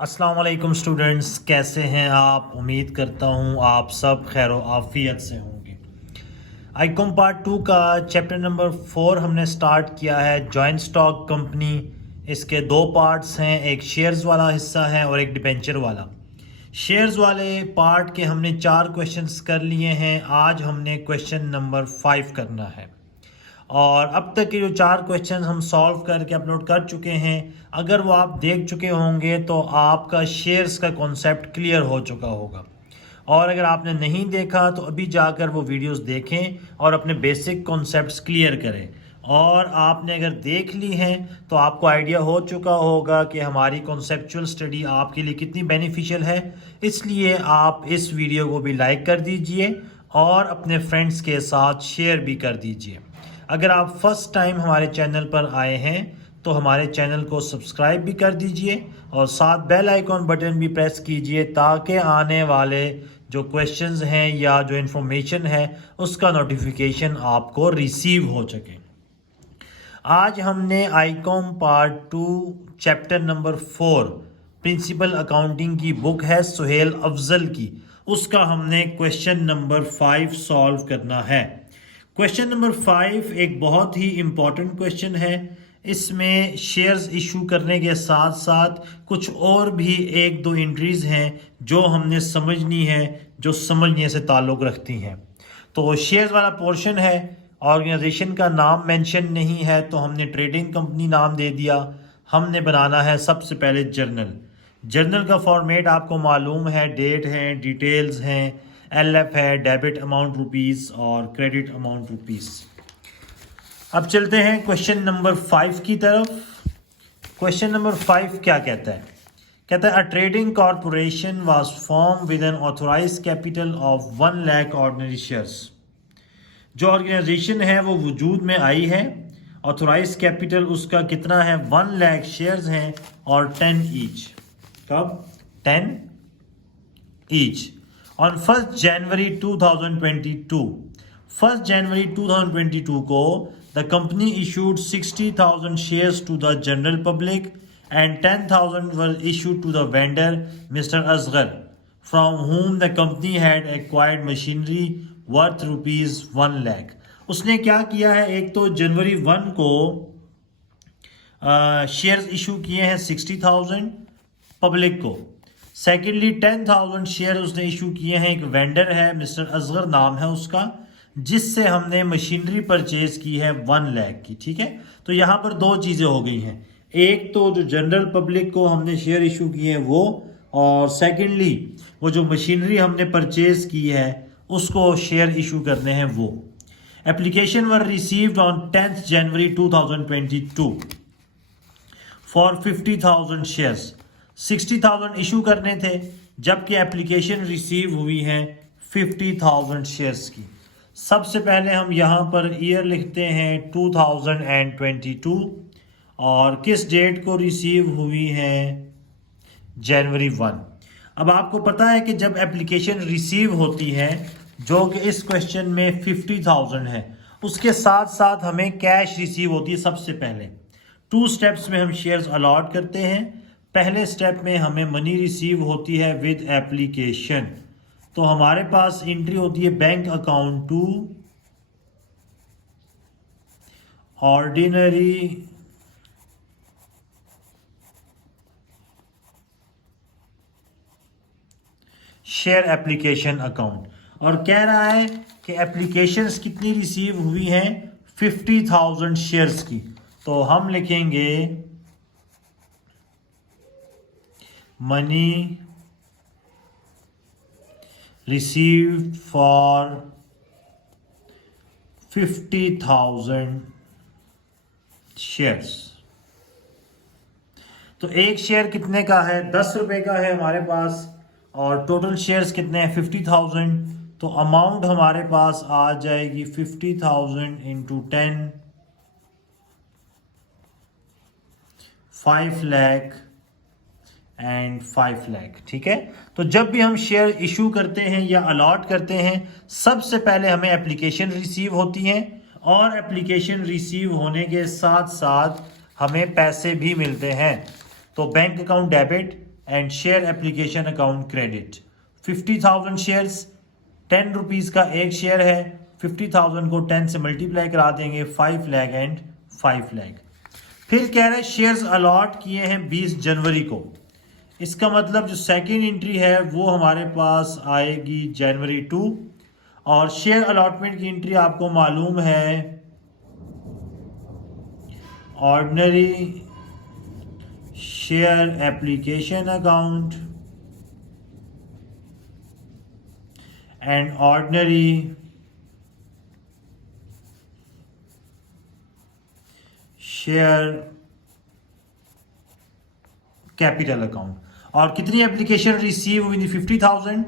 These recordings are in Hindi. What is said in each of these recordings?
अस्सलाम वालेकुम स्टूडेंट्स, कैसे हैं आप। उम्मीद करता हूँ आप सब खैर आफियत से होंगे। आईकॉम पार्ट 2 का चैप्टर नंबर 4 हमने स्टार्ट किया है, जॉइंट स्टॉक कंपनी। इसके दो पार्ट्स हैं, एक शेयर्स वाला हिस्सा है और एक डिबेंचर वाला। शेयर्स वाले पार्ट के हमने 4 क्वेश्चंस कर लिए हैं। आज हमने क्वेश्चन नंबर 5 करना है और अब तक के जो 4 क्वेश्चन हम सॉल्व करके अपलोड कर चुके हैं, अगर वो आप देख चुके होंगे तो आपका शेयर्स का कॉन्सेप्ट क्लियर हो चुका होगा। और अगर आपने नहीं देखा तो अभी जाकर वो वीडियोस देखें और अपने बेसिक कॉन्सेप्ट्स क्लियर करें। और आपने अगर देख ली हैं तो आपको आइडिया हो चुका होगा कि हमारी कॉन्सेप्चुअल स्टडी आपके लिए कितनी बेनिफिशियल है। इसलिए आप इस वीडियो को भी लाइक कर दीजिए और अपने फ्रेंड्स के साथ शेयर भी कर दीजिए। अगर आप फर्स्ट टाइम हमारे चैनल पर आए हैं तो हमारे चैनल को सब्सक्राइब भी कर दीजिए और साथ बेल आइकॉन बटन भी प्रेस कीजिए ताकि आने वाले जो क्वेश्चंस हैं या जो इन्फॉर्मेशन है उसका नोटिफिकेशन आपको रिसीव हो सके। आज हमने ICom part 2 chapter number 4 principle accounting की बुक है सुहेल अफजल की, उसका हमने क्वेश्चन नंबर 5 सॉल्व करना है। क्वेश्चन नंबर 5 एक बहुत ही इम्पॉर्टेंट क्वेश्चन है। इसमें शेयर्स इशू करने के साथ साथ कुछ और भी एक दो एंट्रीज हैं जो हमने समझनी है, जो समझने से ताल्लुक़ रखती हैं। तो शेयर्स वाला पोर्शन है, ऑर्गेनाइजेशन का नाम मेंशन नहीं है तो हमने ट्रेडिंग कंपनी नाम दे दिया। हमने बनाना है सबसे पहले जर्नल। जर्नल का फॉर्मेट आपको मालूम है, डेट है, डिटेल्स हैं, LF है, डेबिट अमाउंट रुपीस और क्रेडिट अमाउंट रुपीस। अब चलते हैं क्वेश्चन नंबर 5 की तरफ। क्वेश्चन नंबर 5 क्या कहता है? कहता है a trading corporation was form with an authorised capital of 1 lakh ordinary shares. जो ऑर्गेनाइजेशन है वो वजूद में आई है, ऑथोराइज कैपिटल उसका कितना है? 1 लाख शेयर्स हैं और 10 ईच। कब? 10 ईच। ऑन 1 जनवरी 2022, 1 जनवरी 2022 को the company issued 60,000 shares to the general public and 10,000 were issued to the vendor mister Asgar from whom the company had acquired machinery worth rupees 1 lakh. उसने क्या किया है? एक तो जनवरी 1 को शेयर्स इशू किए हैं 60,000 पब्लिक को। सेकेंडली 10,000 शेयर उसने इशू किए हैं, एक वेंडर है मिस्टर असगर नाम है उसका, जिससे हमने मशीनरी परचेज की है 1 लाख की। ठीक है, तो यहाँ पर दो चीज़ें हो गई हैं, एक तो जो जनरल पब्लिक को हमने शेयर इशू किए हैं वो, और सेकेंडली वो जो मशीनरी हमने परचेज की है उसको शेयर इशू करने हैं वो। Application were received on 10 January 2022 for 50,000 shares. 60,000 issue करने थे जबकि एप्लीकेशन रिसीव हुई है 50,000 शेयर्स की। सबसे पहले हम यहाँ पर ईयर लिखते हैं 2022 और किस डेट को रिसीव हुई है? जनवरी 1। अब आपको पता है कि जब एप्लीकेशन रिसीव होती है, जो कि इस क्वेश्चन में 50,000 है, उसके साथ साथ हमें कैश रिसीव होती है। सबसे पहले 2 स्टेप्स में हम शेयर्स अलॉट करते हैं। पहले स्टेप में हमें मनी रिसीव होती है विद एप्लीकेशन, तो हमारे पास एंट्री होती है bank account to ordinary share application account, और कह रहा है कि एप्लीकेशंस कितनी रिसीव हुई हैं? 50,000 शेयर्स की। तो हम लिखेंगे मनी रिसीव्ड फॉर 50,000 शेयर्स। तो एक शेयर कितने का है? 10 रुपए का है हमारे पास, और टोटल शेयर्स कितने हैं? 50,000। तो अमाउंट हमारे पास आ जाएगी 50,000 इंटू 10, 5 लाख एंड 5 लाख। ठीक है, तो जब भी हम शेयर इशू करते हैं या अलॉट करते हैं, सबसे पहले हमें एप्लीकेशन रिसीव होती है, और एप्लीकेशन रिसीव होने के साथ साथ हमें पैसे भी मिलते हैं। तो bank account debit, and share application account credit. 50,000 shares, 10 rupees का एक शेयर है, 50,000 को 10 से मल्टीप्लाई करा देंगे, 5 लाख एंड 5 लाख। फिर कह रहे हैं शेयर्स अलॉट किए हैं 20 जनवरी को। इसका मतलब जो सेकेंड एंट्री है वो हमारे पास आएगी जनवरी 2, और शेयर अलॉटमेंट की एंट्री आपको मालूम है ordinary share application account and ordinary share capital account. और कितनी एप्लीकेशन रिसीव हुई थी? 50,000,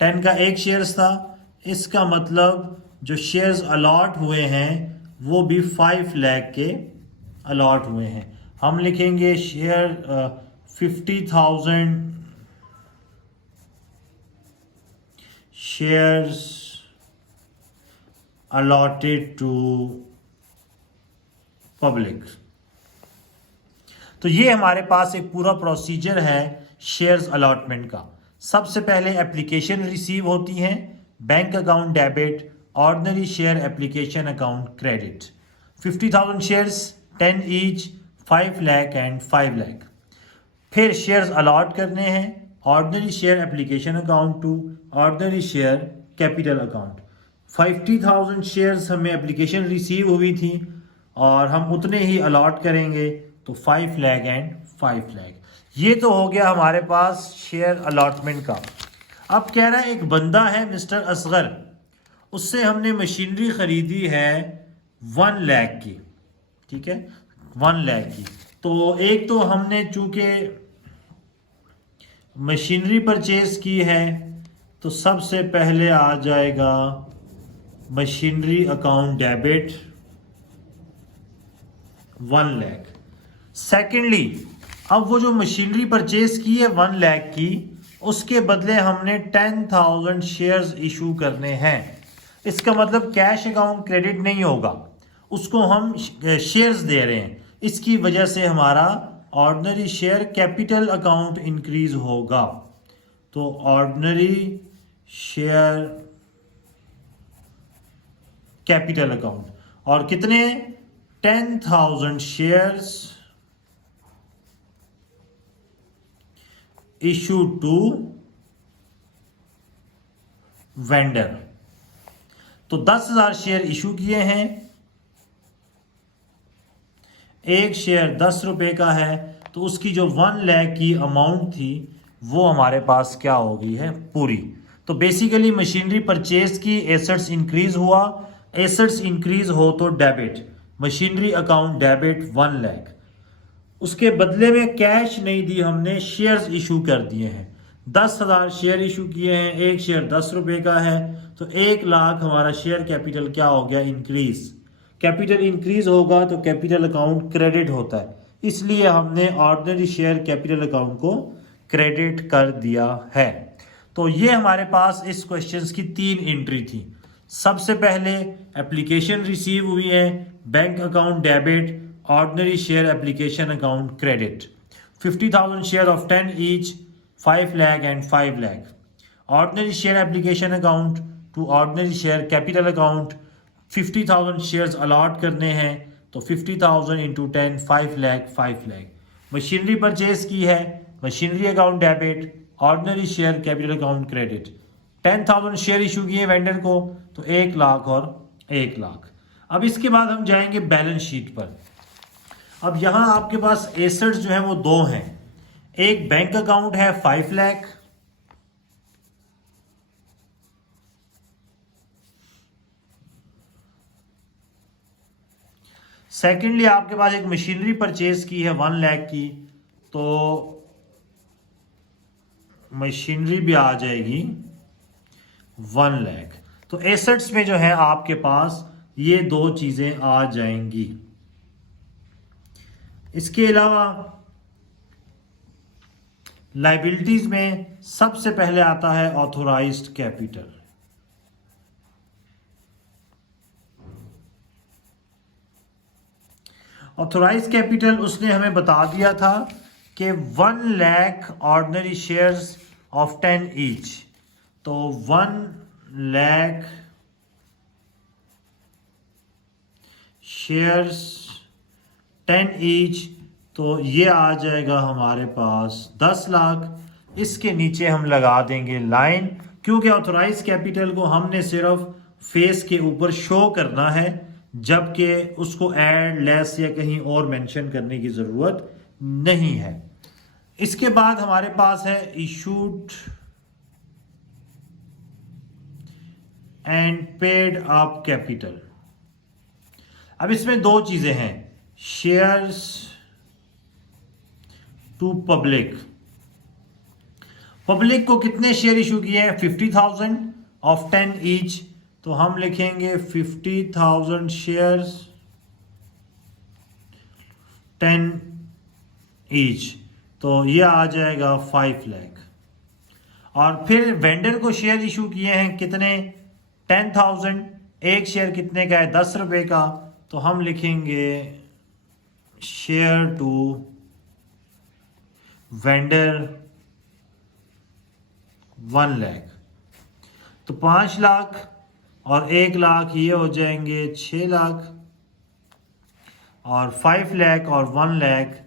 10 का एक शेयर्स था। इसका मतलब जो शेयर्स अलॉट हुए हैं वो भी 5 लाख के अलॉट हुए हैं। हम लिखेंगे share 50,000 shares allotted to public. तो ये हमारे पास एक पूरा प्रोसीजर है शेयर्स अलॉटमेंट का। सबसे पहले एप्लीकेशन रिसीव होती हैं, bank account debit, ordinary share application account credit. 50,000 shares, 10 each, 5 lakh and 5 lakh. फिर शेयर्स अलॉट करने हैं, ordinary share application account to ordinary share capital account. 50,000 shares हमें एप्लीकेशन रिसीव हुई थी और हम उतने ही अलॉट करेंगे, तो 5 लाख एंड 5 लाख। ये तो हो गया हमारे पास शेयर अलॉटमेंट का। अब कह रहा है एक बंदा है मिस्टर असगर, उससे हमने मशीनरी खरीदी है 1 लाख की, ठीक है, 1 लाख की। तो एक तो हमने चूंकि मशीनरी परचेज की है तो सबसे पहले आ जाएगा machinery account debit 1 lakh. Secondly, अब वो जो मशीनरी परचेज की है 1 लाख की, उसके बदले हमने 10,000 शेयर्स इशू करने हैं। इसका मतलब कैश अकाउंट क्रेडिट नहीं होगा, उसको हम शेयर्स दे रहे हैं। इसकी वजह से हमारा ordinary share capital account increase होगा। तो ऑर्डिनरी शेयर कैपिटल अकाउंट, और कितने? 10,000 शेयर्स इशू टू वेंडर। तो 10,000 शेयर इशू किए हैं, एक शेयर 10 रुपए का है, तो उसकी जो 1 लाख की अमाउंट थी वो हमारे पास क्या हो गई है? पूरी। तो बेसिकली मशीनरी परचेज की, एसेट्स इंक्रीज हुआ, एसेट्स इंक्रीज हो तो debit, machinery account debit 1 lakh. उसके बदले में कैश नहीं दी हमने, शेयर्स इशू कर दिए हैं। 10,000 शेयर इशू किए हैं, एक शेयर 10 रुपए का है, तो 1 लाख हमारा शेयर कैपिटल क्या हो गया? इंक्रीज। कैपिटल इंक्रीज होगा तो कैपिटल अकाउंट क्रेडिट होता है, इसलिए हमने ऑर्डिनरी शेयर कैपिटल अकाउंट को क्रेडिट कर दिया है। तो ये हमारे पास इस क्वेश्चंस की 3 एंट्री थी। सबसे पहले एप्लीकेशन रिसीव हुई है, bank account debit, ordinary share application account credit. 50,000 share of 10 each, 5 lakh and 5 lakh. Ordinary share application account to ordinary share capital account. 50,000 shares allot करने हैं, तो 50,000 into 10, 5 lakh 5 lakh. Machinery purchase की है, machinery account debit, ordinary share capital account credit. 10,000 share issue किए वेंडर को, तो 1 लाख और 1 लाख। अब इसके बाद हम जाएंगे बैलेंस शीट पर। अब यहां आपके पास एसेट्स जो है वो 2 हैं। एक बैंक अकाउंट है 5 लाख, सेकेंडली आपके पास एक मशीनरी परचेज की है 1 लाख की, तो मशीनरी भी आ जाएगी 1 लाख। तो एसेट्स में जो है आपके पास ये 2 चीजें आ जाएंगी। इसके अलावा लायबिलिटीज में सबसे पहले आता है ऑथोराइज्ड कैपिटल। ऑथोराइज्ड कैपिटल उसने हमें बता दिया था कि 1 lakh ordinary shares of 10 each, तो 1 लाख शेयर्स 10 ईच, तो ये आ जाएगा हमारे पास 10 लाख। इसके नीचे हम लगा देंगे लाइन, क्योंकि ऑथोराइज कैपिटल को हमने सिर्फ फेस के ऊपर शो करना है, जबकि उसको ऐड लेस या कहीं और मेंशन करने की ज़रूरत नहीं है। इसके बाद हमारे पास है issued and paid up capital. अब इसमें दो चीजें हैं, शेयर्स टू पब्लिक। पब्लिक को कितने शेयर इशू किए हैं? 50,000 ऑफ 10 ईच, तो हम लिखेंगे 50,000 शेयर्स 10 ईच, तो ये आ जाएगा 5 लाख। और फिर वेंडर को शेयर इशू किए हैं कितने? 10,000। एक शेयर कितने का है? 10 रुपए का, तो हम लिखेंगे शेयर टू वेंडर 1 लाख, तो 5 लाख और 1 लाख ये हो जाएंगे 6 लाख, और 5 लाख और 1 लाख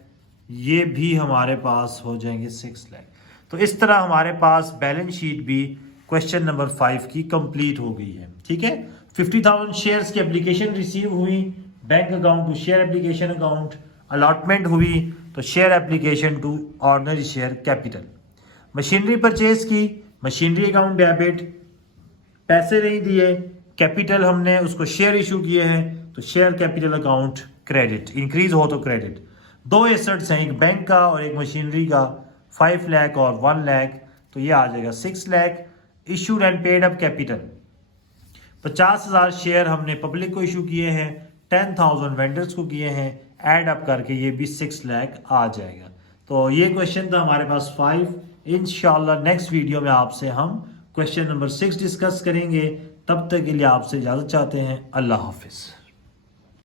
ये भी हमारे पास हो जाएंगे 6 लाख। तो इस तरह हमारे पास बैलेंस शीट भी क्वेश्चन नंबर 5 की कंप्लीट हो गई है। ठीक है, 50,000 शेयर्स की एप्लीकेशन रिसीव हुई, bank account to share application account, allotment हुई तो share application to ordinary share capital. Machinery purchase की, मशीनरी अकाउंट डेबिट, पैसे नहीं दिए, कैपिटल हमने उसको शेयर इशू किए हैं तो share capital account credit, increase हो तो क्रेडिट। दो एसेट्स हैं, एक बैंक का और एक मशीनरी का, 5 लाख और 1 लाख, तो ये आ जाएगा 6 lakh. Issued and paid up capital, 50,000 share हमने पब्लिक को इशू किए हैं, 10,000 वेंडर्स को किए हैं, ऐड अप करके ये भी 6 लाख आ जाएगा। तो ये क्वेश्चन था हमारे पास 5। इंशाल्लाह नेक्स्ट वीडियो में आपसे हम क्वेश्चन नंबर 6 डिस्कस करेंगे। तब तक के लिए आपसे इजाज़त चाहते हैं। अल्लाह हाफिज़।